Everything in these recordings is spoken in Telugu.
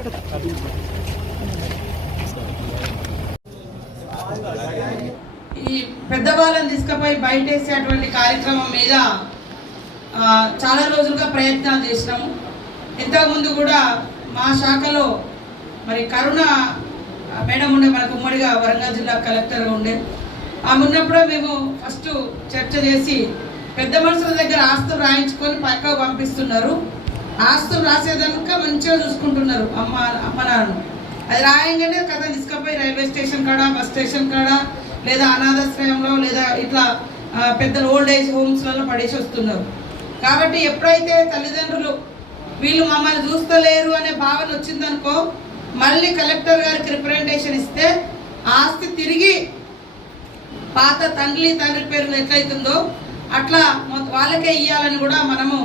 ఈ పెద్దవాళ్ళని తీసుకుపోయి బయటేసేటువంటి కార్యక్రమం మీద చాలా రోజులుగా ప్రయత్నాలు చేసినాము. ఇంతకుముందు కూడా మా శాఖలో మరి కరుణ మేడం ఉండే, మనకు ఉమ్మడిగా వరంగల్ జిల్లా కలెక్టర్గా ఉండే. ఆమె ఉన్నప్పుడే మేము ఫస్ట్ చర్చ చేసి పెద్ద మనుషుల దగ్గర ఆస్తులు రాయించుకొని పక్కకు పంపిస్తున్నారు. ఆస్తులు రాసేదాక మంచిగా చూసుకుంటున్నారు అమ్మ నాన్న. అది రాయంగానే కథ తీసుకుపోయి రైల్వే స్టేషన్ కాడ, బస్ స్టేషన్ కాడ, లేదా అనాథాశ్రయంలో, లేదా ఇట్లా పెద్ద ఓల్డ్ ఏజ్ హోమ్స్లలో పడేసి వస్తున్నారు. కాబట్టి ఎప్పుడైతే తల్లిదండ్రులు వీళ్ళు మమ్మల్ని చూస్తలేరు అనే భావన వచ్చిందనుకో, మళ్ళీ కలెక్టర్ గారికి రిప్రజెంటేషన్ ఇస్తే ఆస్తి తిరిగి పాత తండ్రి పేరు ఎట్లయితుందో అట్లా వాళ్ళకే ఇవ్వాలని కూడా మనము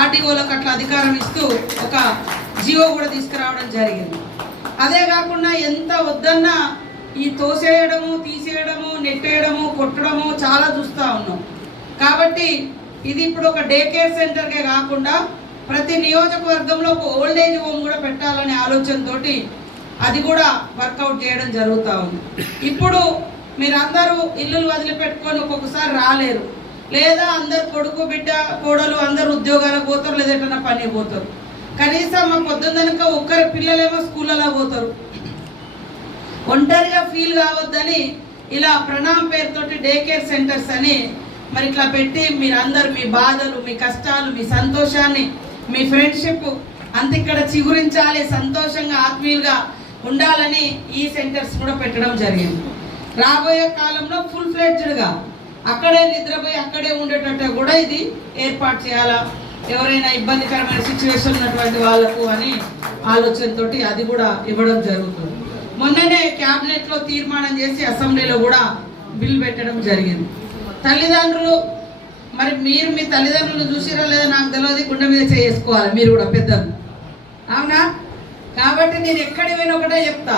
ఆర్టీఓలకు అట్లా అధికారం ఇస్తూ ఒక జీవో కూడా తీసుకురావడం జరిగింది. అదే కాకుండా ఎంత వద్దన్నా ఈ తోసేయడము, తీసేయడము, నెట్టేయడము, కొట్టడము చాలా చూస్తూ ఉన్నాం. కాబట్టి ఇది ఇప్పుడు ఒక డే కేర్ సెంటర్కే కాకుండా ప్రతి నియోజకవర్గంలో ఒక ఓల్డ్ ఏజ్ హోమ్ కూడా పెట్టాలనే ఆలోచనతోటి అది కూడా వర్కౌట్ చేయడం జరుగుతూ ఉంది. ఇప్పుడు మీరందరూ ఇల్లులు వదిలిపెట్టుకొని ఒక్కొక్కసారి రాలేరు, లేదా అందరు కొడుకు బిడ్డ కోడలు అందరూ ఉద్యోగాలకు పోతారు, లేదా ఎట్లా పని పోతారు. కనీసం మా పొద్దున్నక ఒక్కరి పిల్లలేమో స్కూళ్ళలో పోతారు. ఒంటరిగా ఫీల్ కావద్దని ఇలా ప్రణామ్ పేరుతోటి డే కేర్ సెంటర్స్ అని మరి ఇట్లా పెట్టి మీరందరూ మీ బాధలు, మీ కష్టాలు, మీ సంతోషాన్ని, మీ ఫ్రెండ్షిప్ అంత ఇక్కడ చిగురించాలి, సంతోషంగా ఆత్మీయులుగా ఉండాలని ఈ సెంటర్స్ కూడా పెట్టడం జరిగింది. రాబోయే కాలంలో ఫుల్ ఫ్లెడ్జ్డ్గా అక్కడే నిద్రపోయి అక్కడే ఉండేటట్టు కూడా ఇది ఏర్పాటు చేయాలా, ఎవరైనా ఇబ్బందికరమైన సిచ్యువేషన్ ఉన్నటువంటి వాళ్ళకు అని ఆలోచనతో అది కూడా ఇవ్వడం జరుగుతుంది. మొన్ననే క్యాబినెట్లో తీర్మానం చేసి అసెంబ్లీలో కూడా బిల్ పెట్టడం జరిగింది. తల్లిదండ్రులు మరి మీరు మీ తల్లిదండ్రులు చూసిరా లేదా నాకు తెలియదు, గుండె మీద చేసుకోవాలి మీరు కూడా పెద్దలు, అవునా? కాబట్టి నేను ఎక్కడికి పోయినా ఒకటే చెప్తా,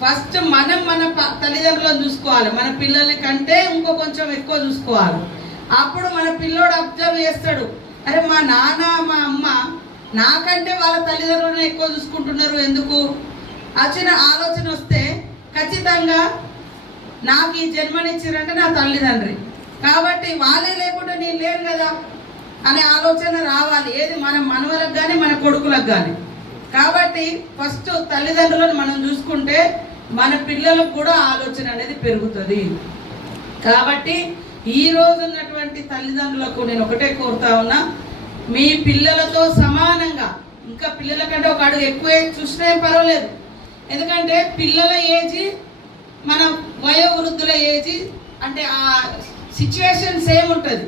ఫస్ట్ మనం మన తల్లిదండ్రులను చూసుకోవాలి. మన పిల్లల్ని కంటే ఇంకో కొంచెం ఎక్కువ చూసుకోవాలి. అప్పుడు మన పిల్లోడు అబ్జర్వ్ చేస్తాడు, అరే మా నాన్న మా అమ్మ నాకంటే వాళ్ళ తల్లిదండ్రులను ఎక్కువ చూసుకుంటున్నారు ఎందుకు వచ్చిన ఆలోచన వస్తే ఖచ్చితంగా నాకు ఈ జన్మనిచ్చారంటే నా తల్లిదండ్రి, కాబట్టి వాళ్ళే లేకుండా నేను లేను కదా అనే ఆలోచన రావాలి. ఏది మన మనవలకు కానీ మన కొడుకులకు కానీ. కాబట్టి ఫస్ట్ తల్లిదండ్రులను మనం చూసుకుంటే మన పిల్లలకు కూడా ఆలోచన అనేది పెరుగుతుంది. కాబట్టి ఈ రోజు ఉన్నటువంటి తల్లిదండ్రులకు నేను ఒకటే కోరుతా ఉన్నా, మీ పిల్లలతో సమానంగా, ఇంకా పిల్లల కంటే ఒక అడుగు ఎక్కువ చూసినా పర్వాలేదు, ఎందుకంటే పిల్లల ఏజ్ మన వయోవృద్ధుల ఏజ్ అంటే ఆ సిచ్యువేషన్ సేమ్ ఉంటుంది.